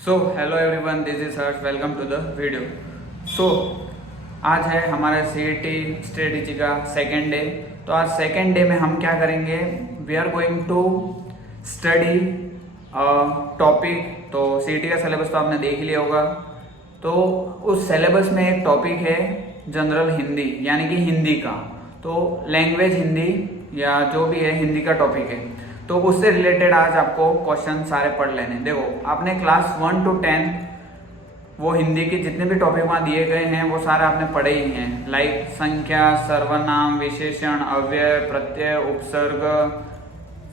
So hello everyone, this is Harsh. Welcome to the video. So आज है हमारा CET strategy का सेकेंड डे। तो आज सेकेंड डे में हम क्या करेंगे, we are going to study topic. तो सीईटी का सिलेबस तो आपने देख ही लिया होगा। तो उस सिलेबस में एक टॉपिक है जनरल हिंदी, यानी कि हिंदी का। तो लैंग्वेज हिंदी या जो भी है हिंदी का टॉपिक है, तो उससे रिलेटेड आज आपको क्वेश्चन सारे पढ़ लेने। देखो, आपने क्लास 1 to 10 वो हिंदी के जितने भी टॉपिक वहाँ दिए गए हैं वो सारे आपने पढ़े ही हैं। लाइक संख्या, सर्वनाम, विशेषण, अव्यय, प्रत्यय, उपसर्ग,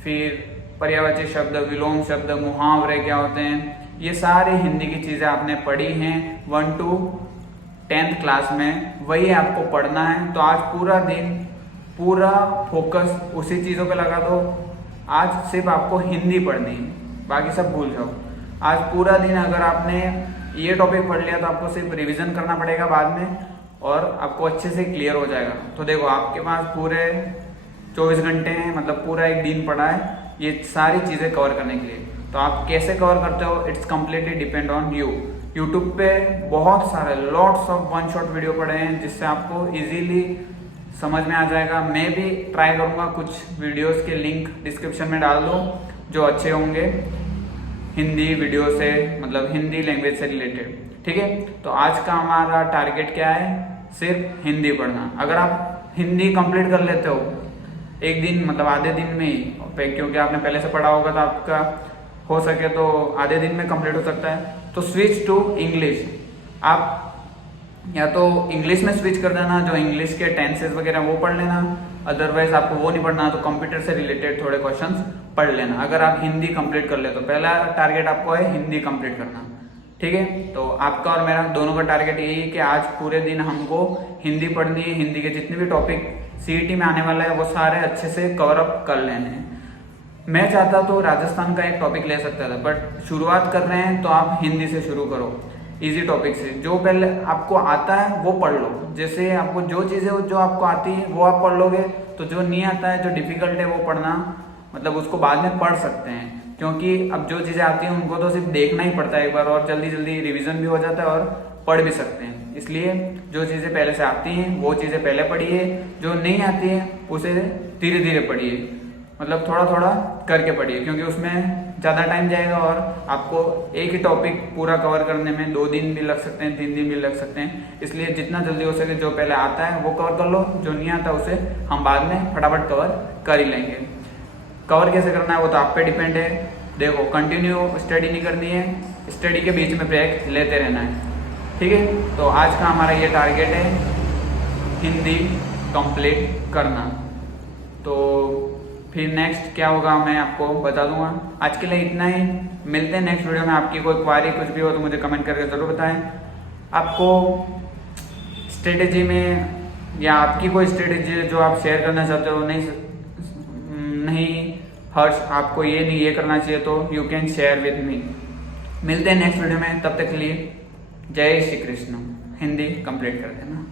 फिर पर्यायवाची शब्द, विलोम शब्द, मुहावरे क्या होते हैं, ये सारी हिंदी की चीज़ें आपने पढ़ी हैं 1 to 10th क्लास में। वही आपको पढ़ना है। तो आज पूरा दिन पूरा फोकस उसी चीज़ों पे लगा दो। आज सिर्फ आपको हिंदी पढ़नी है, बाकी सब भूल जाओ। आज पूरा दिन अगर आपने ये टॉपिक पढ़ लिया तो आपको सिर्फ रिवीजन करना पड़ेगा बाद में, और आपको अच्छे से क्लियर हो जाएगा। तो देखो, आपके पास पूरे 24 घंटे हैं, मतलब पूरा एक दिन पड़ा है ये सारी चीज़ें कवर करने के लिए। तो आप कैसे कवर करते हो, it's completely depend on you. YouTube पे बहुत सारे lots of one shot video पड़े हैं जिससे आपको इजीली समझ में आ जाएगा। मैं भी ट्राई करूंगा कुछ वीडियोस के लिंक डिस्क्रिप्शन में डाल दूं जो अच्छे होंगे हिंदी वीडियो से, मतलब हिंदी लैंग्वेज से रिलेटेड। ठीक है, तो आज का हमारा टारगेट क्या है, सिर्फ हिंदी पढ़ना। अगर आप हिंदी कंप्लीट कर लेते हो एक दिन, मतलब आधे दिन में ही, क्योंकि आपने पहले से पढ़ा होगा तो आपका हो सके तो आधे दिन में कंप्लीट हो सकता है। तो स्विच टू इंग्लिश। आप या तो इंग्लिश में स्विच कर देना, जो इंग्लिश के टेंसेस वगैरह वो पढ़ लेना। अदरवाइज आपको वो नहीं पढ़ना तो कंप्यूटर से रिलेटेड थोड़े क्वेश्चंस पढ़ लेना। अगर आप हिंदी कंप्लीट कर ले तो पहला टारगेट आपको है हिंदी कंप्लीट करना। ठीक है, तो आपका और मेरा दोनों का टारगेट यही है कि आज पूरे दिन हमको हिंदी पढ़नी है। हिंदी के जितने भी टॉपिक सीईटी में आने वाला है वो सारे अच्छे से कवर अप कर लेने हैं। मैं चाहता तो राजस्थान का एक टॉपिक ले सकता था, बट शुरुआत कर रहे हैं तो आप हिंदी से शुरू करो, इजी टॉपिक से। जो पहले आपको आता है वो पढ़ लो। जैसे आपको जो चीज़ें जो आपको आती है वो आप पढ़ लोगे, तो जो नहीं आता है, जो डिफिकल्ट है, वो पढ़ना मतलब उसको बाद में पढ़ सकते हैं। क्योंकि अब जो चीज़ें आती हैं उनको तो सिर्फ देखना ही पड़ता है एक बार, और जल्दी जल्दी रिवीजन भी हो जाता है और पढ़ भी सकते हैं। इसलिए जो चीज़ें पहले से आती हैं वो चीज़ें पहले पढ़िए, जो नहीं आती है उसे धीरे धीरे पढ़िए, मतलब थोड़ा थोड़ा करके पढ़िए, क्योंकि उसमें ज़्यादा टाइम जाएगा और आपको एक ही टॉपिक पूरा कवर करने में 2 दिन भी लग सकते हैं, 3 दिन भी लग सकते हैं। इसलिए जितना जल्दी हो सके जो पहले आता है वो कवर कर लो, जो नहीं आता उसे हम बाद में फटाफट कवर कर ही लेंगे। कवर कैसे करना है वो तो आप पे डिपेंड है। देखो, कंटिन्यू स्टडी नहीं करनी है, स्टडी के बीच में ब्रेक लेते रहना है। ठीक है, तो आज का हमारा ये टारगेट है हिंदी कंप्लीट करना। तो फिर नेक्स्ट क्या होगा मैं आपको बता दूंगा। आज के लिए इतना ही, मिलते हैं नेक्स्ट वीडियो में। आपकी कोई क्वारी कुछ भी हो तो मुझे कमेंट करके ज़रूर बताएं। आपको स्ट्रेटेजी में या आपकी कोई स्ट्रेटेजी जो आप शेयर करना चाहते हो, नहीं हर्ष आपको ये नहीं ये करना चाहिए, तो you can share with me. मिलते हैं नेक्स्ट वीडियो में, तब तक के लिए जय श्री कृष्ण। हिंदी कंप्लीट कर देना।